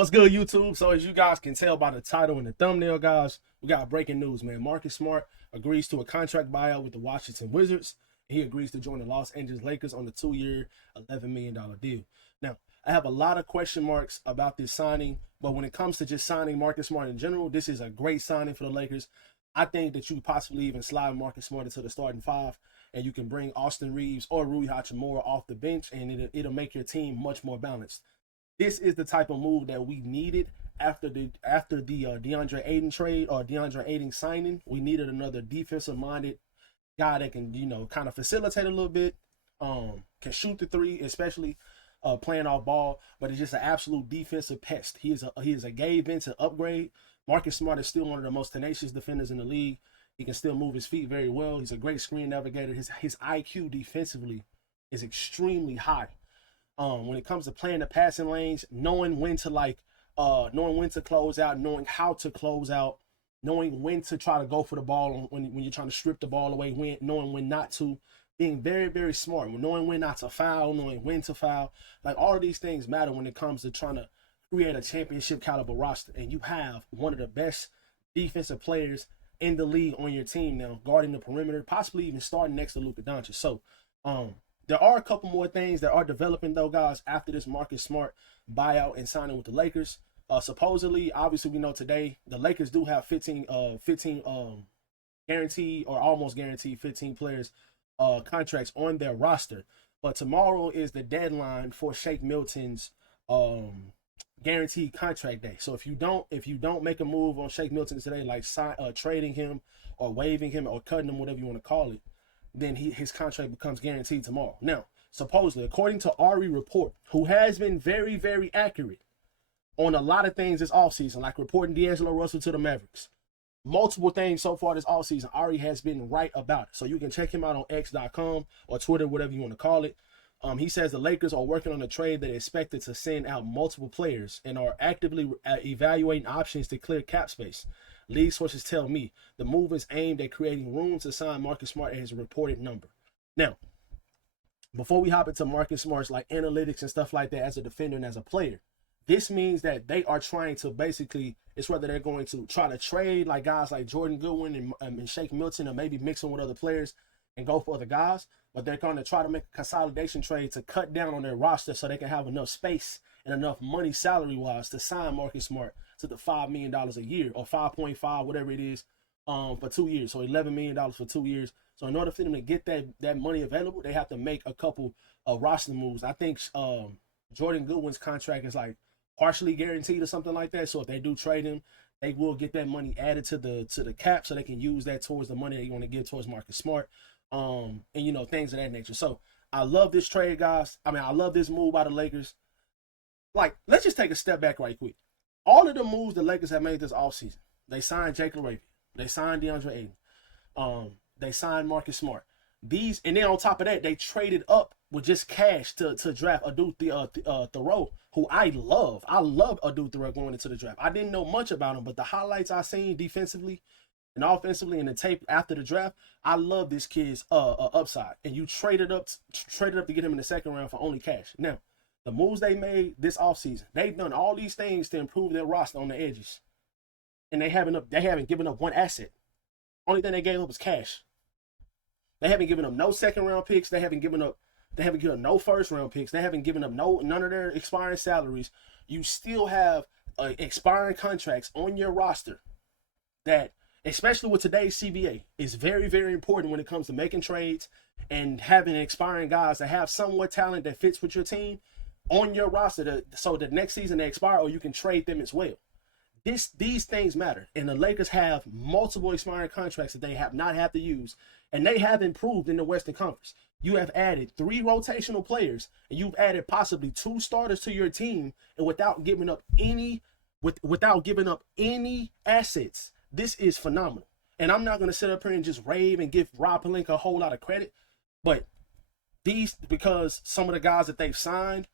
What's good, YouTube? So as you guys can tell by the title and the thumbnail, guys, we got breaking news, man. Marcus Smart agrees to a contract buyout with the Washington Wizards. He agrees to join the Los Angeles Lakers on the 2-year, $11 million deal. Now, I have a lot of question marks about this signing, but when it comes to just signing Marcus Smart in general, this is a great signing for the Lakers. I think that you could possibly even slide Marcus Smart into the starting five, and you can bring Austin Reeves or Rui Hachimura off the bench, and it'll make your team much more balanced. This is the type of move that we needed after the DeAndre Ayton trade or DeAndre Ayton signing. We needed another defensive minded guy that can, kind of facilitate a little bit, can shoot the three, especially playing off ball, but it's just an absolute defensive pest. He is a Gabe Vincent upgrade. Marcus Smart is still one of the most tenacious defenders in the league. He can still move his feet very well. He's a great screen navigator. His IQ defensively is extremely high. When it comes to playing the passing lanes, knowing when to close out, knowing how to close out, knowing when to try to go for the ball when you're trying to strip the ball away, knowing when not to, being very, very smart, knowing when not to foul, knowing when to foul. Like, all of these things matter when it comes to trying to create a championship caliber roster. And you have one of the best defensive players in the league on your team now, guarding the perimeter, possibly even starting next to Luka Doncic. So, there are a couple more things that are developing, though, guys, after this Marcus Smart buyout and signing with the Lakers. Supposedly, obviously, we know today the Lakers do have 15 guaranteed or almost guaranteed 15 players contracts on their roster. But tomorrow is the deadline for Shake Milton's guaranteed contract day. So if you don't make a move on Shake Milton today, like trading him or waiving him or cutting him, whatever you want to call it, then his contract becomes guaranteed tomorrow. Now, supposedly, according to Ari Report, who has been very, very accurate on a lot of things this offseason, like reporting D'Angelo Russell to the Mavericks, multiple things so far this offseason, Ari has been right about it. So you can check him out on X.com or Twitter, whatever you want to call it. He says the Lakers are working on a trade that is expected to send out multiple players and are actively evaluating options to clear cap space. League sources tell me the move is aimed at creating room to sign Marcus Smart at his reported number. Now, before we hop into Marcus Smart's like analytics and stuff like that as a defender and as a player, this means that they are trying to basically, it's whether they're going to try to trade like guys like Jordan Goodwin and Shake Milton, or maybe mix them with other players and go for other guys, but they're going to try to make a consolidation trade to cut down on their roster so they can have enough space and enough money salary-wise to sign Marcus Smart to the $5 million a year, or 5.5, whatever it is, for 2 years. So $11 million for 2 years. So in order for them to get that money available, they have to make a couple of roster moves. I think Jordan Goodwin's contract is like partially guaranteed or something like that. So if they do trade him, they will get that money added to the cap so they can use that towards the money they want to give towards Marcus Smart, and things of that nature. So I love this trade, guys. I mean, I love this move by the Lakers. Like, let's just take a step back right quick. All of the moves the Lakers have made this offseason, they signed Jake LaRavia, they signed DeAndre Ayton, they signed Marcus Smart. And then on top of that, they traded up with just cash to draft Adu Thoreau, who I love. I love Adu Thoreau going into the draft. I didn't know much about him, but the highlights I seen defensively and offensively and the tape after the draft, I love this kid's upside. And you traded up to get him in the second round for only cash. Now, the moves they made this offseason, they've done all these things to improve their roster on the edges. And they haven't given up one asset. Only thing they gave up was cash. They haven't given up no second round picks. They haven't given up no first round picks. They haven't given up none of their expiring salaries. You still have expiring contracts on your roster that, especially with today's CBA, is very, very important when it comes to making trades and having expiring guys that have somewhat talent that fits with your team on your roster so that next season they expire or you can trade them as well. These things matter, and the Lakers have multiple expiring contracts that they have not had to use, and they have improved in the Western Conference. You have added 3 rotational players, and you've added possibly 2 starters to your team, and without giving up any assets. This is phenomenal. And I'm not going to sit up here and just rave and give Rob Pelinka a whole lot of credit, but because some of the guys that they've signed,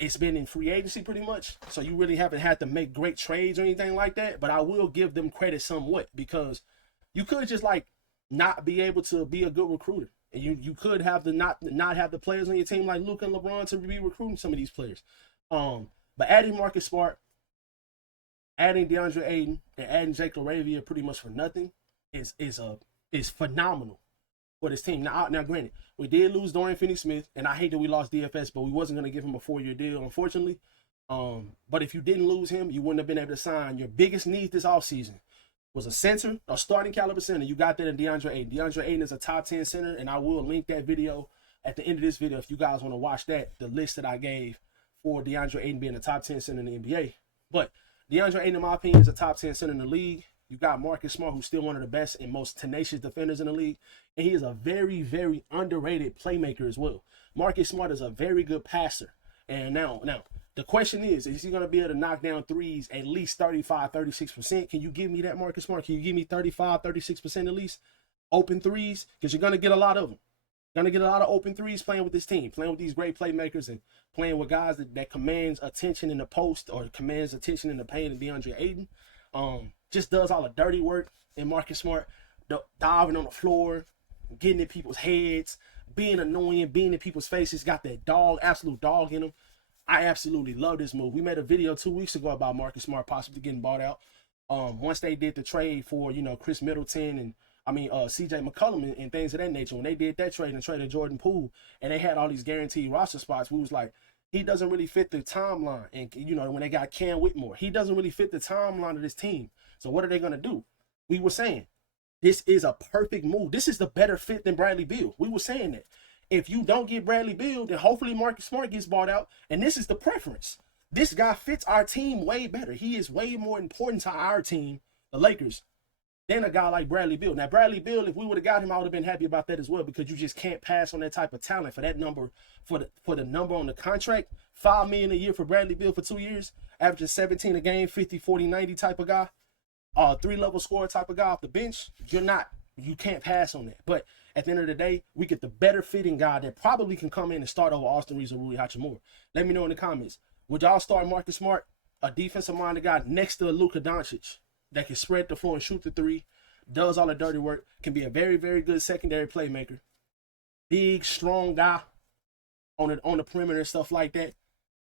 it's been in free agency pretty much, so you really haven't had to make great trades or anything like that. But I will give them credit somewhat, because you could just like not be able to be a good recruiter, and you could have to not have the players on your team like Luka and LeBron to be recruiting some of these players. But adding Marcus Smart, adding DeAndre Ayton, and adding Jake LaRavia pretty much for nothing is phenomenal for this team. Now, granted, we did lose Dorian Finney-Smith, and I hate that we lost DFS, but we wasn't going to give him a 4-year deal, unfortunately. But if you didn't lose him, you wouldn't have been able to sign. Your biggest need this offseason was a center, a starting caliber center. You got that in DeAndre Ayton. DeAndre Ayton is a top 10 center, and I will link that video at the end of this video if you guys want to watch that, the list that I gave for DeAndre Ayton being a top 10 center in the NBA. But DeAndre Ayton, in my opinion, is a top 10 center in the league. You got Marcus Smart, who's still one of the best and most tenacious defenders in the league. And he is a very, very underrated playmaker as well. Marcus Smart is a very good passer. And now, the question is he going to be able to knock down threes at least 35, 36%? Can you give me that, Marcus Smart? Can you give me 35, 36% at least? Open threes? Because you're going to get a lot of them. You're going to get a lot of open threes playing with this team, playing with these great playmakers and playing with guys that commands attention in the post or commands attention in the paint, and DeAndre Ayton. Just does all the dirty work in Marcus Smart, diving on the floor, getting in people's heads, being annoying, being in people's faces, got that absolute dog in him. I absolutely love this move. We made a video 2 weeks ago about Marcus Smart possibly getting bought out. Once they did the trade for, Chris Middleton and CJ McCollum and things of that nature, when they did that trade and traded Jordan Poole and they had all these guaranteed roster spots, we was like, he doesn't really fit the timeline. And, when they got Cam Whitmore, he doesn't really fit the timeline of this team. So what are they going to do? We were saying, this is a perfect move. This is the better fit than Bradley Beal. We were saying that. If you don't get Bradley Beal, then hopefully Marcus Smart gets bought out. And this is the preference. This guy fits our team way better. He is way more important to our team, the Lakers, than a guy like Bradley Beal. Now, Bradley Beal, if we would have got him, I would have been happy about that as well, because you just can't pass on that type of talent for that number, for the number on the contract. $5 million a year for Bradley Beal for 2 years, averaging 17 a game, 50, 40, 90 type of guy, 3-level scorer type of guy off the bench. You can't pass on that. But at the end of the day, we get the better fitting guy that probably can come in and start over Austin Reeves or Rui Hachimura. Let me know in the comments. Would y'all start Marcus Smart, a defensive-minded guy next to Luka Doncic that can spread the floor and shoot the three, does all the dirty work, can be a very, very good secondary playmaker, big, strong guy on the perimeter and stuff like that?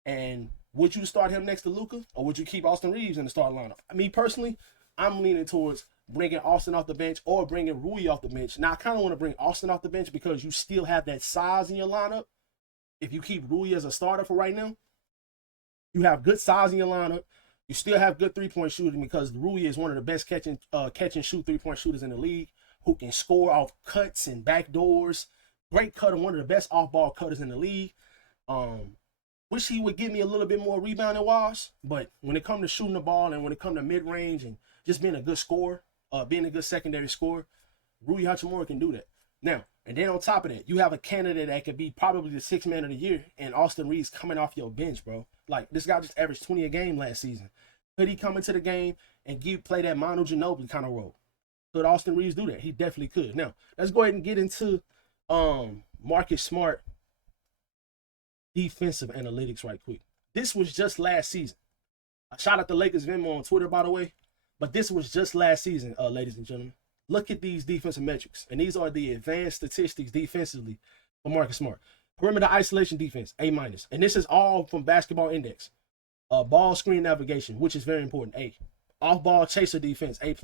And would you start him next to Luka, or would you keep Austin Reeves in the starting lineup? Me personally, I'm leaning towards bringing Austin off the bench or bringing Rui off the bench. Now, I kind of want to bring Austin off the bench because you still have that size in your lineup. If you keep Rui as a starter for right now, you have good size in your lineup. You still have good three-point shooting because Rui is one of the best catch and shoot three-point shooters in the league, who can score off cuts and backdoors. Great cutter, one of the best off-ball cutters in the league. Wish he would give me a little bit more rebounding wise, but when it comes to shooting the ball and when it comes to mid-range and just being a good scorer, being a good secondary scorer, Rui Hachimura can do that. Now, and then on top of that, you have a candidate that could be probably the 6th man of the year, and Austin Reeves coming off your bench, bro. Like, this guy just averaged 20 a game last season. Could he come into the game and play that Manu Ginobili kind of role? Could Austin Reeves do that? He definitely could. Now, let's go ahead and get into Marcus Smart defensive analytics right quick. This was just last season. I shout out the Lakers Venmo on Twitter, by the way, but this was just last season, ladies and gentlemen. Look at these defensive metrics, and these are the advanced statistics defensively for Marcus Smart. Perimeter isolation defense, A-, and this is all from Basketball Index. Ball screen navigation, which is very important, A. Off-ball chaser defense, A+.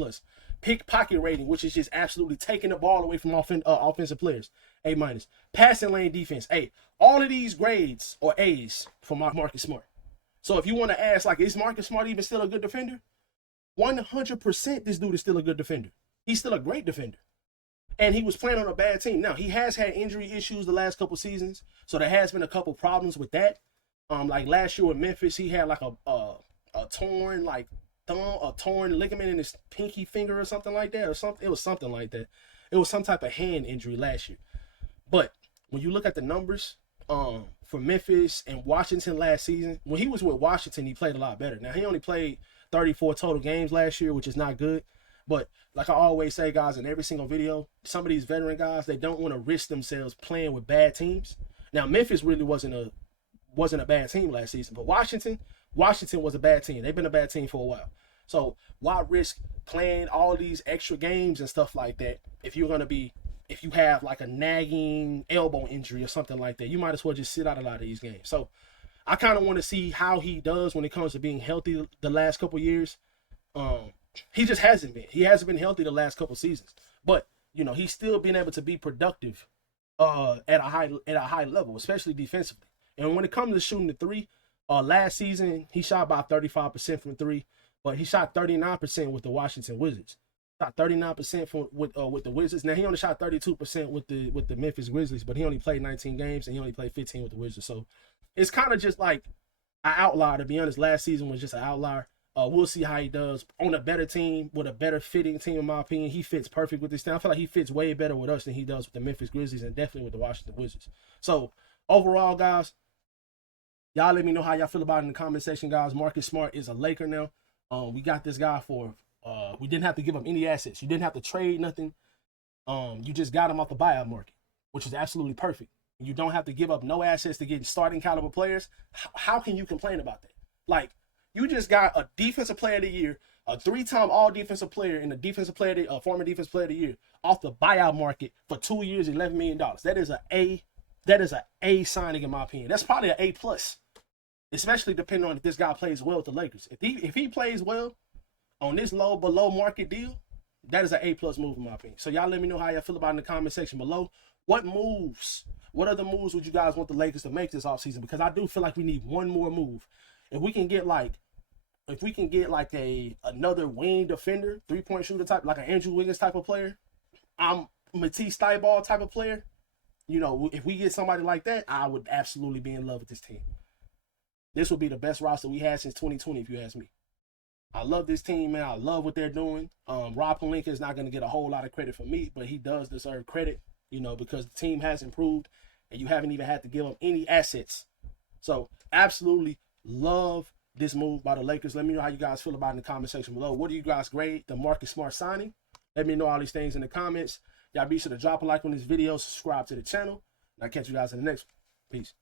Pickpocket rating, which is just absolutely taking the ball away from offensive players, A-. Passing lane defense, A. All of these grades are A's for Marcus Smart. So if you want to ask, like, is Marcus Smart even still a good defender? 100% this dude is still a good defender. He's still a great defender. And he was playing on a bad team. Now, he has had injury issues the last couple seasons, so there has been a couple problems with that. Like last year with Memphis, he had like a torn ligament in his pinky finger or something like that, or something. It was something like that. It was some type of hand injury last year. But when you look at the numbers for Memphis and Washington last season, when he was with Washington, he played a lot better. Now, he only played 34 total games last year, which is not good. But like I always say, guys, in every single video, some of these veteran guys, they don't want to risk themselves playing with bad teams. Now, Memphis really wasn't a bad team last season, but Washington was a bad team. They've been a bad team for a while. So why risk playing all these extra games and stuff like that if you have like a nagging elbow injury or something like that? You might as well just sit out a lot of these games. So I kind of want to see how he does when it comes to being healthy the last couple years. He just hasn't been. He hasn't been healthy the last couple seasons. But you know, he's still been able to be productive at a high level, especially defensively. And when it comes to shooting the three, last season he shot about 35% from three, but he shot 39% with the Washington Wizards. Shot 39% with the Wizards. Now he only shot 32% with the Memphis Grizzlies, but he only played 19 games and he only played 15 with the Wizards. So it's kind of just like an outlier, to be honest. Last season was just an outlier. We'll see how he does on a better team, with a better fitting team, in my opinion. He fits perfect with this team. I feel like he fits way better with us than he does with the Memphis Grizzlies and definitely with the Washington Wizards. So overall, guys, y'all let me know how y'all feel about it in the comment section, guys. Marcus Smart is a Laker now. We got this guy for we didn't have to give him any assets. You didn't have to trade nothing. You just got him off the buyout market, which is absolutely perfect. You don't have to give up no assets to get starting caliber players. How can you complain about that? Like, you just got a defensive player of the year, a 3-time all defensive player, and a former defensive player of the year off the buyout market for 2 years, $11 million. That is a A signing, in my opinion. That's probably an A plus, especially depending on if this guy plays well with the Lakers. If he plays well on this low below market deal, that is an A plus move, in my opinion. So y'all let me know how y'all feel about it in the comment section below. What other moves would you guys want the Lakers to make this offseason? Because I do feel like we need one more move. If we can get like another wing defender, 3-point shooter type, like an Andrew Wiggins type of player, Matisse Thybulle type of player, you know, if we get somebody like that, I would absolutely be in love with this team. This would be the best roster we had since 2020, if you ask me. I love this team, man. I love what they're doing. Rob Pelinka is not going to get a whole lot of credit from me, but he does deserve credit, you know, because the team has improved and you haven't even had to give them any assets. So absolutely love this move by the Lakers. Let me know how you guys feel about it in the comment section below. What do you guys grade the Marcus Smart signing? Let me know all these things in the comments. Y'all be sure to drop a like on this video, subscribe to the channel, and I'll catch you guys in the next one. Peace.